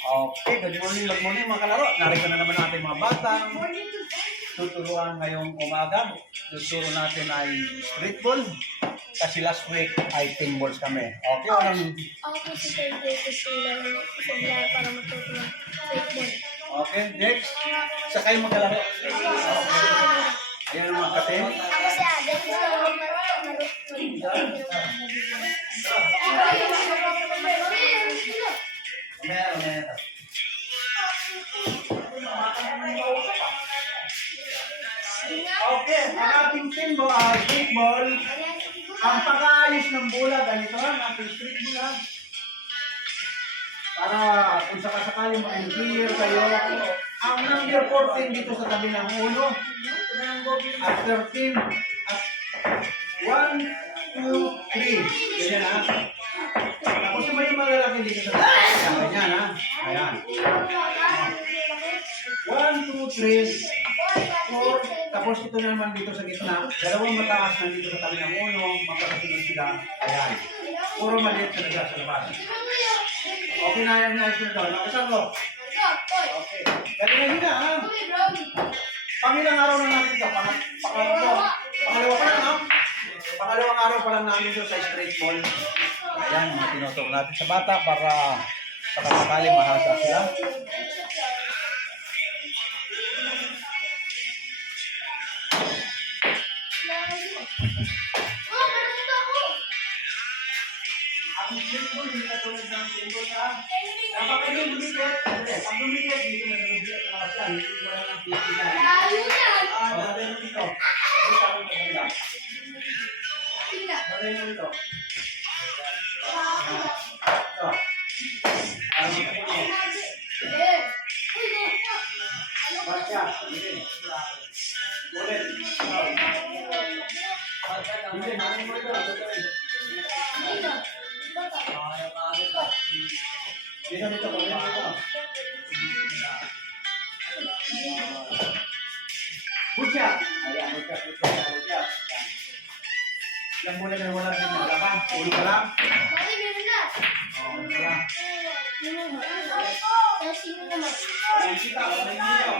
Okay, good morning mga kalaro. Narito na naman natin mga batang tuturuan ngayong umaga. Tuturo natin ay streetball. Kasi last week ay pinballs kami. Okay, walang... Ako po si Third Day ko sila para matuto ng streetball. Okay, next. Sa kayo magkalaro. Ayan ang mga katin. Ako si Ade, gusto ko Meron. Okay, ang ating streetball, ang pag-aayos ng bola, ganito lang, ating streetball. Para kung sakasakali ma-engineer kayo, ang number 14 dito sa tabi ng ulo, at 13, at 1, 2, 3. Ganyan ha. Tapos yung may malalaki dito sa tabi. Ganyan ha. Ayan. 1, 2, 3, 4. Tapos ito naman dito sa gitna. Dalawang mataas na dito sa tabi ng ulo. Magkakasunod sila. Ayan. Puro maliit sa nasa labas. Okay na yan na ito na daw. Nakasang ko. Okay. Ganyan na ha. Pangilang araw na natin ito. Pangalawang pa lang ha. Pangalawang araw pa lang namin ito sa straight ball. Ayan, mga tinuturo natin sa bata para sakasakali mahasa sila. Ang straight ball, hindi katulad ng single ha. Kapag kayo lumikot, pag lumikot, dito na lumikot sa mga siya. Hindi wala ng pilihan. Dati mo dito. Ito sa akin sa kanila. Dati mo dito. Ito. Ano mo ito? Basya. Ulit. Hindi, namin mo ito. Dito. Busya. Ayan, busya. Ilang muna na wala rin ng laban. Ulo ka lang. Oo, ulo ka lang. Ayan, sita. Ayan, dito.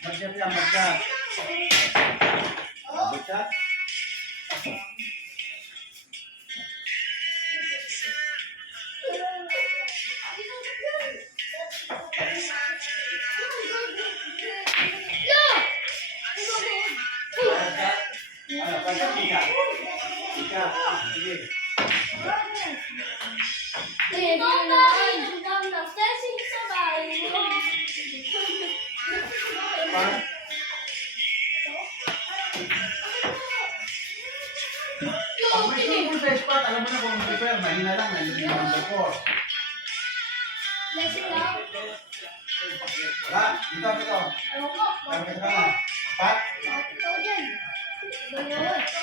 Magkat lang, magkat. Magkat. Ano, magkat tiga. Tiga. Sige. Pag may sungkol sa spot, alam mo na kung prepare, mahina lang, nandun yung number 4. Wala, dito. Dami ka na. Spot.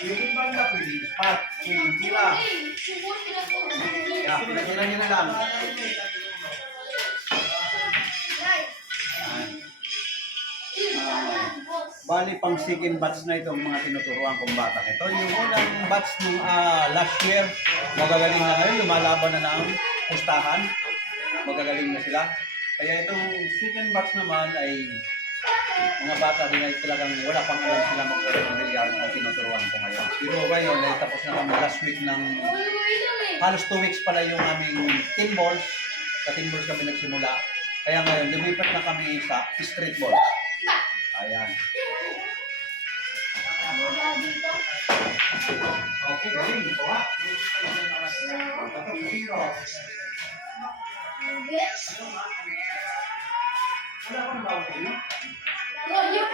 Yung banda, pwede yung spot. Yung tila. Yeah, pinagkailan nyo na lang. Bali, pang second batch na itong mga tinuturuan kong batang ito. Yung unang batch nung last year, magagaling na ngayon, lumalaban na ng pustahan. Magagaling na sila. Kaya itong second batch naman ay mga bata din ay talagang wala pang alam sila mag-familiar na tinuturuan ko ngayon. Pero ngayon, ay tapos na kami last week ng halos 2 weeks pala yung aming team balls. Sa team balls kami nagsimula. Kaya ngayon, lumipat na kami sa street ball. Ayan. Okay, galing. Ito ha. Dapat 0. Wala pa na bawal sa inyo? Ayun.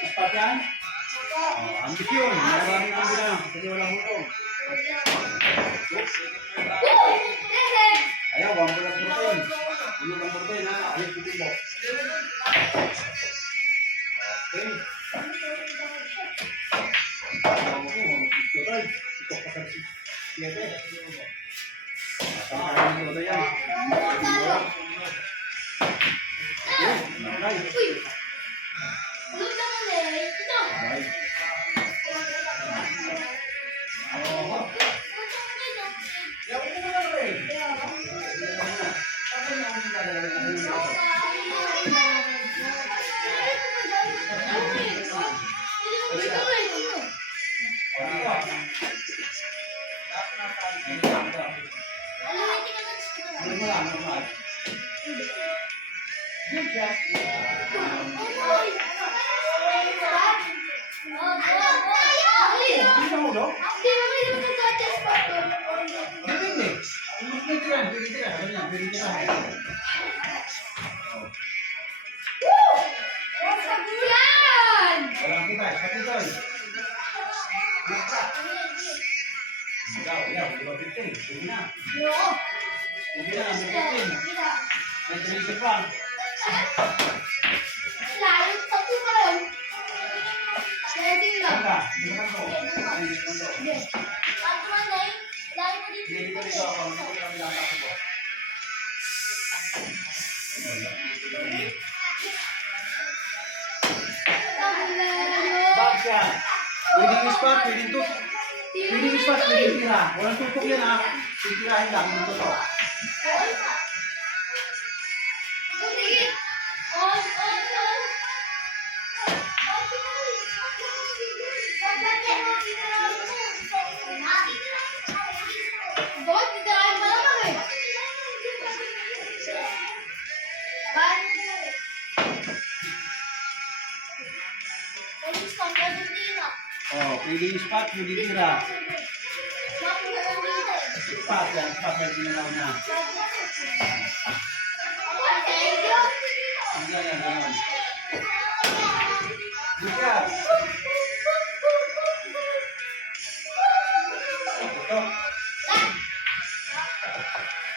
Aspat yan? Ambisyon. Marami kang bilang. Kasi walang hutong. Ayaw, wang mo lang protein. Ano lang protein ha? Alis bitin mo. Okay. Okay, mamagpito tayo. Ito pa sa siyete. Saan tayo nito yan? Okay. Right. Pwedeng ispat, pwedeng tutok. Pwedeng ispat, pwedeng tira. Walang tutok yan ha. Titirahin lang, hindi tutok. Oh, pwedeng ispat, pwedeng tira. Ispat yan, ispat yan, ginalaw na. Yan, yan, yan. Bisa. Ito.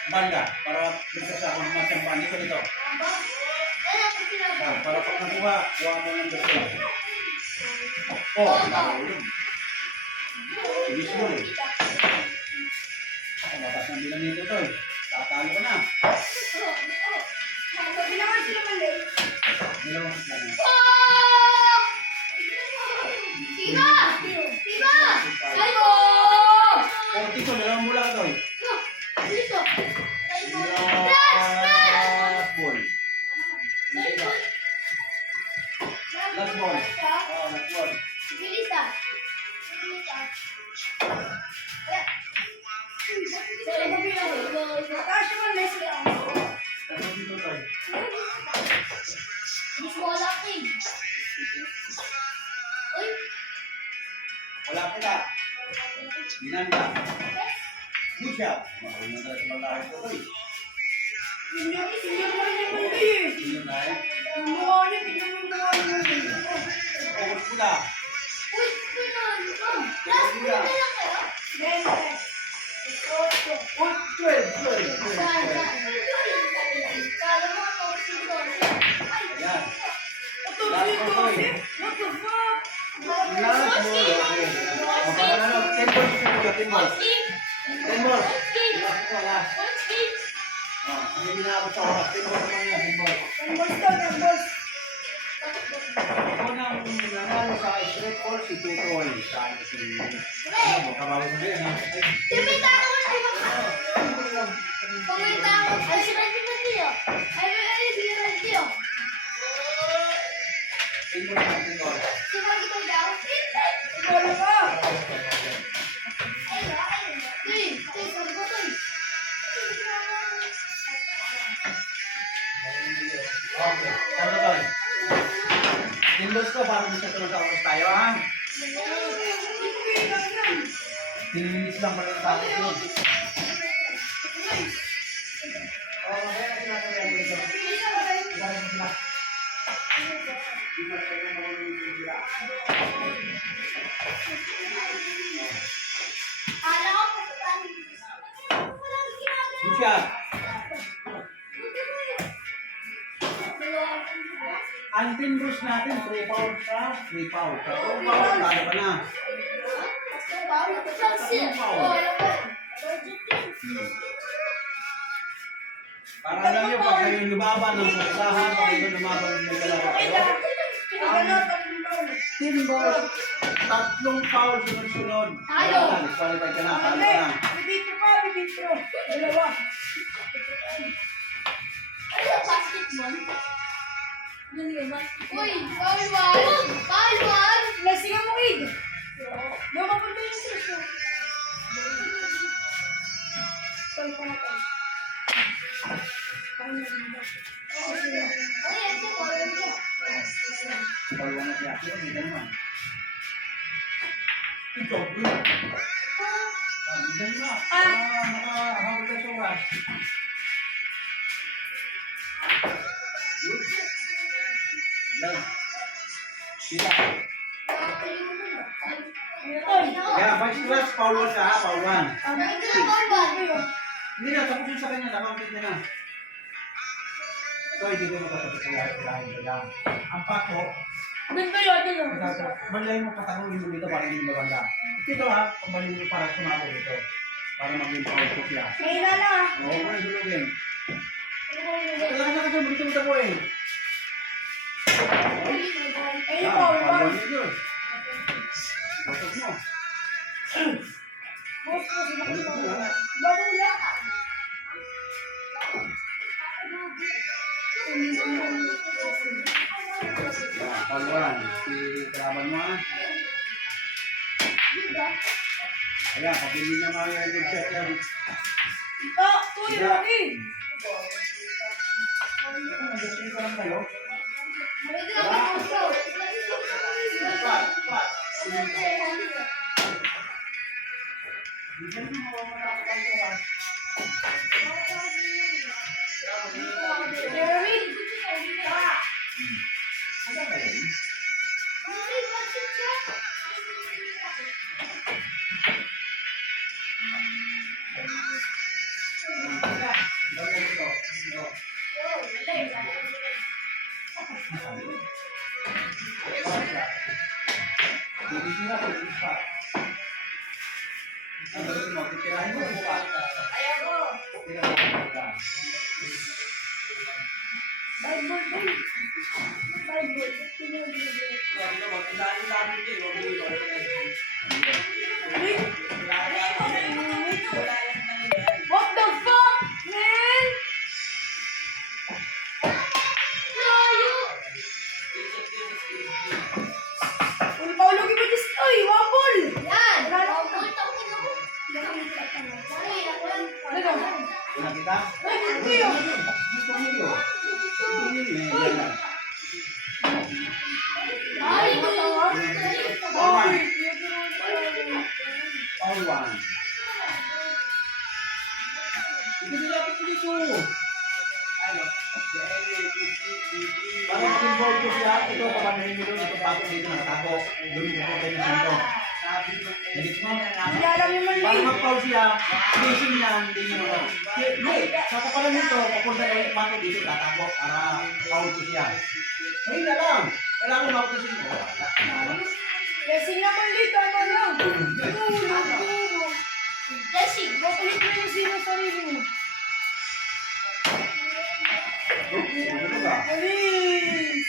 Banda, para bisa sa macam bandi ko dito. Para pag nakuha, kuha mo ng gusto. Oh, yun. Ibig mo eh. Ako, batas ng bilang nito to eh. Tatalo ko na. Bilang mas lang. Portito, dalawang mula to eh. Last ball. Last ball. Oh, last ball. Dalawang dito to eh. Wala ko na. Binanda. Good job. Marunong na sa malahay ko eh. Sino na eh? Focus ko na. Oh, 12. Ayan. Last ball to eh. Last ball. Okay. Mapapalalo. 10 balls ko na. 10 balls. 10 balls. Last ko, last. Hindi minabot sa oras. 10 balls naman yan. 10 balls. Ako nang nanalo sa straight ball si Tutoy. Saan si... Ano mo? Kamawin mo yan ha? Tingnan mo natin ko. Okay. Ano to? Tindos ko para mo sa tulong sa oras tayo ha? 10 minutes lang pala sa akin yun. Okay. shot. Ang team rules natin, 3 foul ka, 3 foul ka. 2 foul, kaya ka na. Para alam nyo, pag kayo lumaban ng pustahan, pag kayo lumaban may kalaro kayo, team ball, 3 foul sunod-sunod. Tayo. Qualify ka na, talo ka na. Basketball. Uy, bawal! Bawal! Blessing mo, Id! Yung mapunta yung sisyo. Tol ko na to. Foul na siya. Hindi naman. Ito, good. Hindi na. Makahawag ka sa oras. Good. Lang. Sila. Kaya, vice class, foul 1 ka ha, foul 1. Hindi na, tapusin sa kanya, nakamit niya na. Ito, hindi ko makatapos sa lahat yan. Ang pato, malay mo patangulin mo dito para hindi maganda. Ito ha, pamalin mo para sumako dito. Para maging foul ko siya. Oo, kung hulugin. Kailangan na kasi, magiging mo tapo eh. Foul 1 yun. Batok mo. Foul 1. Si kalaban mo ha. Ayan, papili niya mga good shot yan. Nag-shot pa lang kayo. Pat, pat. Bigyan mo mga mga kapag What the fuck, man? kita? Gusto niyo? Paul 1. Hindi nila dito. Para mag-involve ko siya, ito papanahin mo doon, ito pato dito, nakatago. Doon mo po tayo dito. Galit mo? Para mag-foul siya, facing niya, hindi niya naman. Hindi, sa kapalan nito, papunta na yung pato dito, tatago para foul ko siya. May na lang. Kailangan mapusin ko. Blessing naman dito, ano lang? Blessing, mapalit mo yung sino sarili mo. Alis!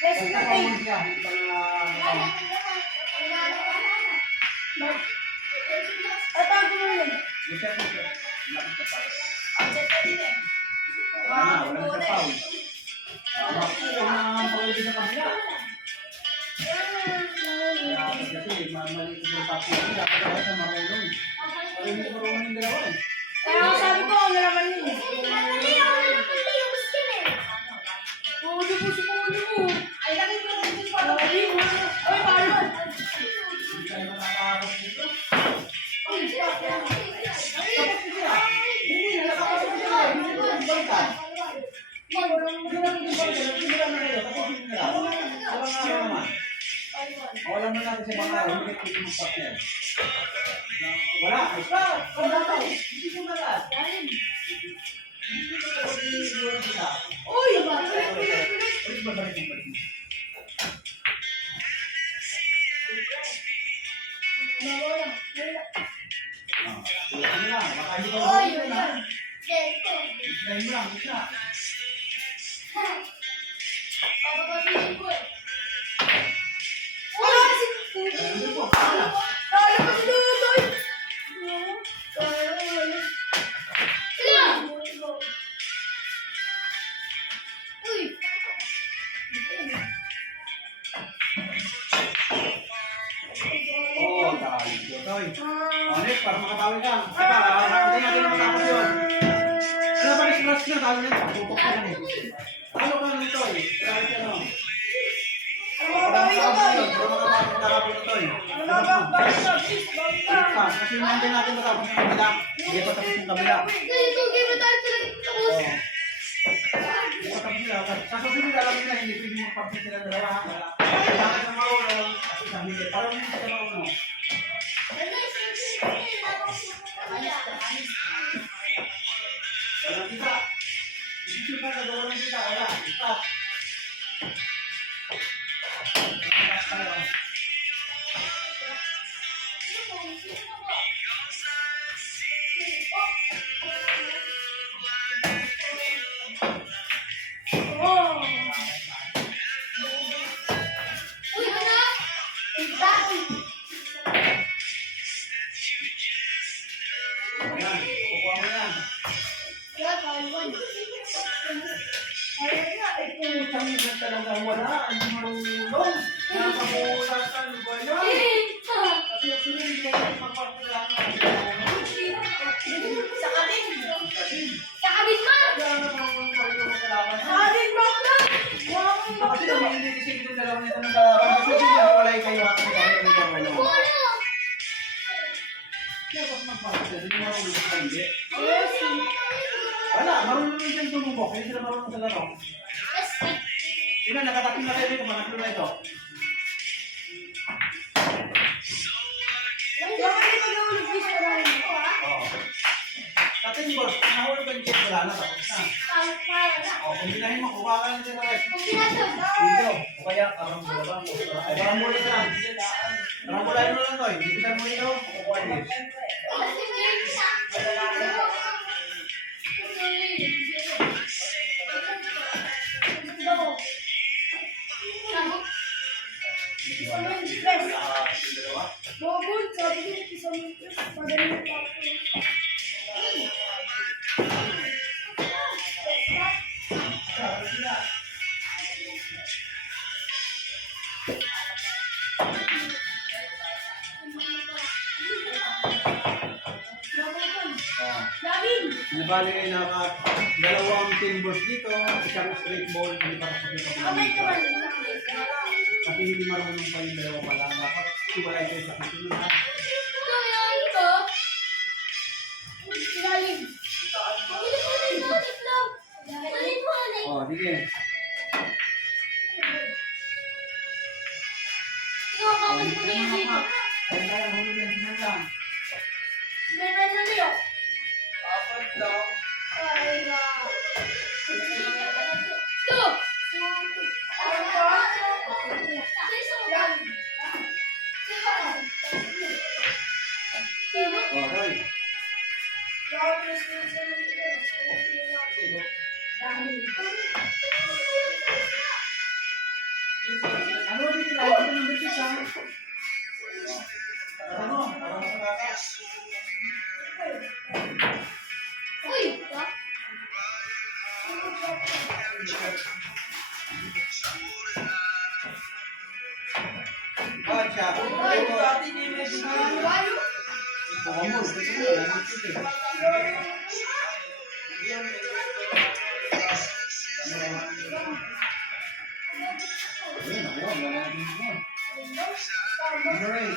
Blessing natin. Atago mo yun. Kaya ako sabi ko, ano naman yun? Ulo po si Puli mo. Ay, laki mo lang yung pala. Ay, parang. Wala mo natin sa ibang araw, hindi pwede mag-partner. Wala. Hindi ko malat. Uy! Pilit! Ulit ba balik mo? Wala. Ano lang, baka hindi ko Uy! na. Dito. Try mo lang, isa. Papapapilin ko eh. Wala si Kuya. Ano po? Wala. Kaya pa si Dudoy. Sige! Uy! Oh, dahil ko, Toy. Honest, para makabawi ka. Diba, hindi natin na matapos yun. Ano ba, scratch na, talo na. Tutok ka na eh. Talo ka na, Toy. Kahit ano. Bawi ka, Toy. Nakapon na, Toy. Bawi ka. Kasi hindi natin matapos yung kabila. Hindi pa tapos yung kabila. Ito, game na tayo talaga tapos. Oo. Matapos nila. Sa susunod, alam nila, hindi pwede magpapit sila dalawa. Wala. Kailangan sa marunong. Kasi sa hindi. Parang hindi sila marunong. Walang kita. Isip ka, nagawa ng kita. Wala. Kita. Ayan. Kukuha mo yan. Putang ina talaga. Wala. Ano marunong? Nakapulasan. Wala. Kasi yung sunod, hindi ka magpapagpapagpapag. Sa kabin. Sa kabin mo. Kaya naman yung marunong kalaban. Sa kabin mo na. Kasi naman hindi kasi yung dalawa nito ng kalaban. Kasi hindi na wala yung kayo ako. Kaya ba't magpapagpapag? Hindi marunong ka hindi. Wala, marunong yung dyan tumubok. Hindi sila marunong sa laro. Sino, nakatakin na kayo dito. Manatlo na ito. Oo. Sa teamwork, nahulog ka dito. Wala na, tapos na. O, kung ginahin mo, kuha ka na dito. Dito. O kaya, karambula ba? O, karambula na lang. Karambulahin mo lang to. Hindi kita mo ito. Kukuha niyo. Bobol, sabi ko, isang minutes, padali pa ako. David! Nabali kayo dalawang teamwork dito. Isang straight ball. Hindi para sa Kamay ka ba? Kasi hindi marunong pa yung dalawa pala. Dapat iwalay kayo sa kasunod ha. Ito yan, ito. Ilalim. Pabili mo na ito, itlog. Pabili mo na ito. O, sige. Ikaw, pabili mo na ito dito. Ayun tayo, hulog yan. Sinan lang. Meron na niyo. Apat lang. Ay, na. Ito. O, Roy. Ano dito tayo? Ito ng beses ha? Ano? Parang sa kaka. Uy! Bakit siya? Uy! Bayo? Baka mo, dito mo. Dito eh.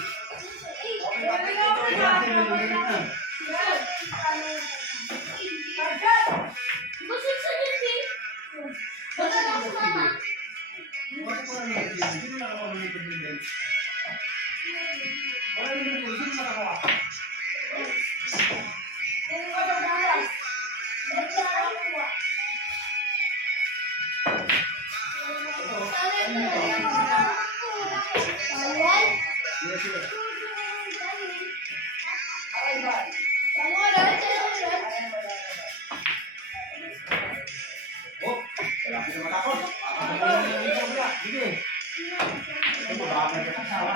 Ayun, ako. Wala din mo. Number 8. Busog sa dito. Baka lang sa mama. Bakit ko lang nag-ibig? Sino nakapamulit ng bibig? Wala rin yung sino nakakuha? Sige, sige. Oh, wala ka na matakot. Sige. Ito mo, baka may kasawa.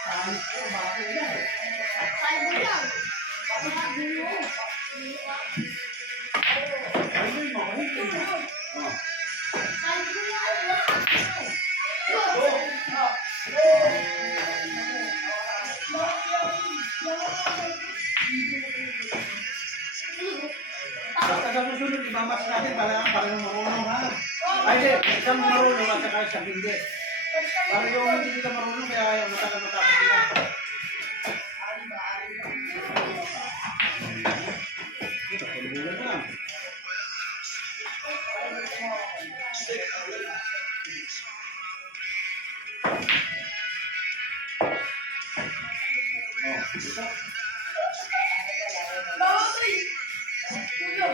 Saalis ko, baka yan. Ayun mo, ayun mo. Oh. Basta sa susunod, imamatch natin para marunong ha. Ay, hindi. Isang marunong at saka isang hindi. Para yung hindi ka marunong, kaya matapos sila. Ito, kalimutan mo lang. Oh, ito.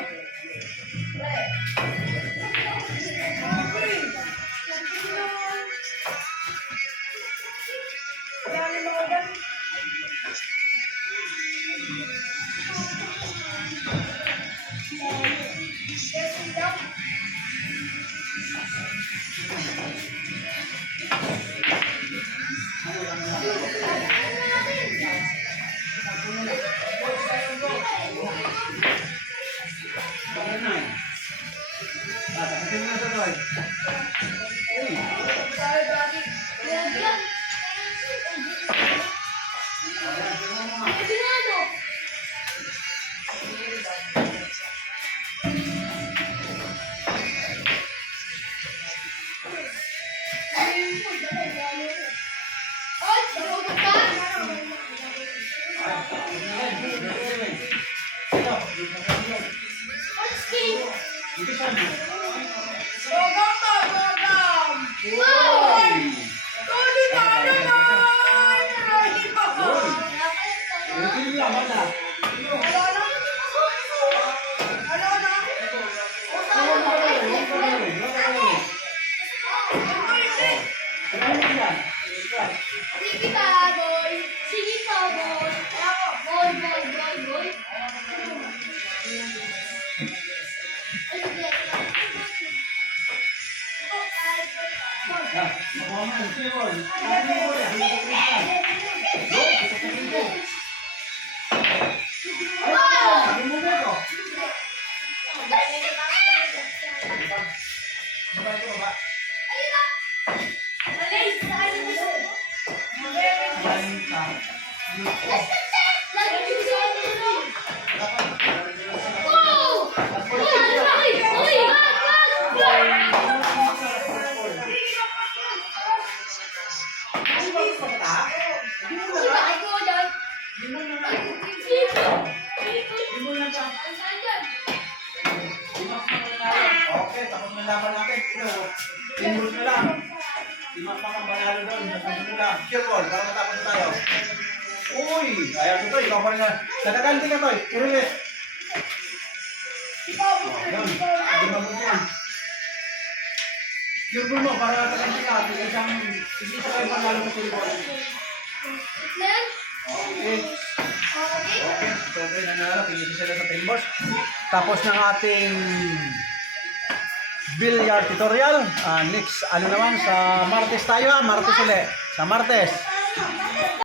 Bakit na eh? Tapusin mo na ito, Toy. Hey. Dito siya. Hindi lang, wala. Sige pa, boy. Sige pa, boy. Boy, boy, boy, boy. Ay, sige. Makuha mo, sige, boy. Sige, boy. Sabi mo ba ito? Baba ito, baba. Maling ka. Okay, tapos na laban natin. Teamwork na lang. Lima pa kang banalo doon. Tapos na lang. Sure ball, para matapos na tayo. Uy! Ayaw ko to, ikaw pa rin na. Nagaganti ka to eh. Urilis. Yan. Hindi mabuti yan. Sure ball mo, para nagaganti ka. Hindi sa kayo panalo sa sure ball. Okay. Okay. So, okay, nanalo. Pinili sila sa teamwork. Tapos ng ating billiard tutorial. Next, ano naman, sa Martes tayo ha. Martes ulit. Sa Martes.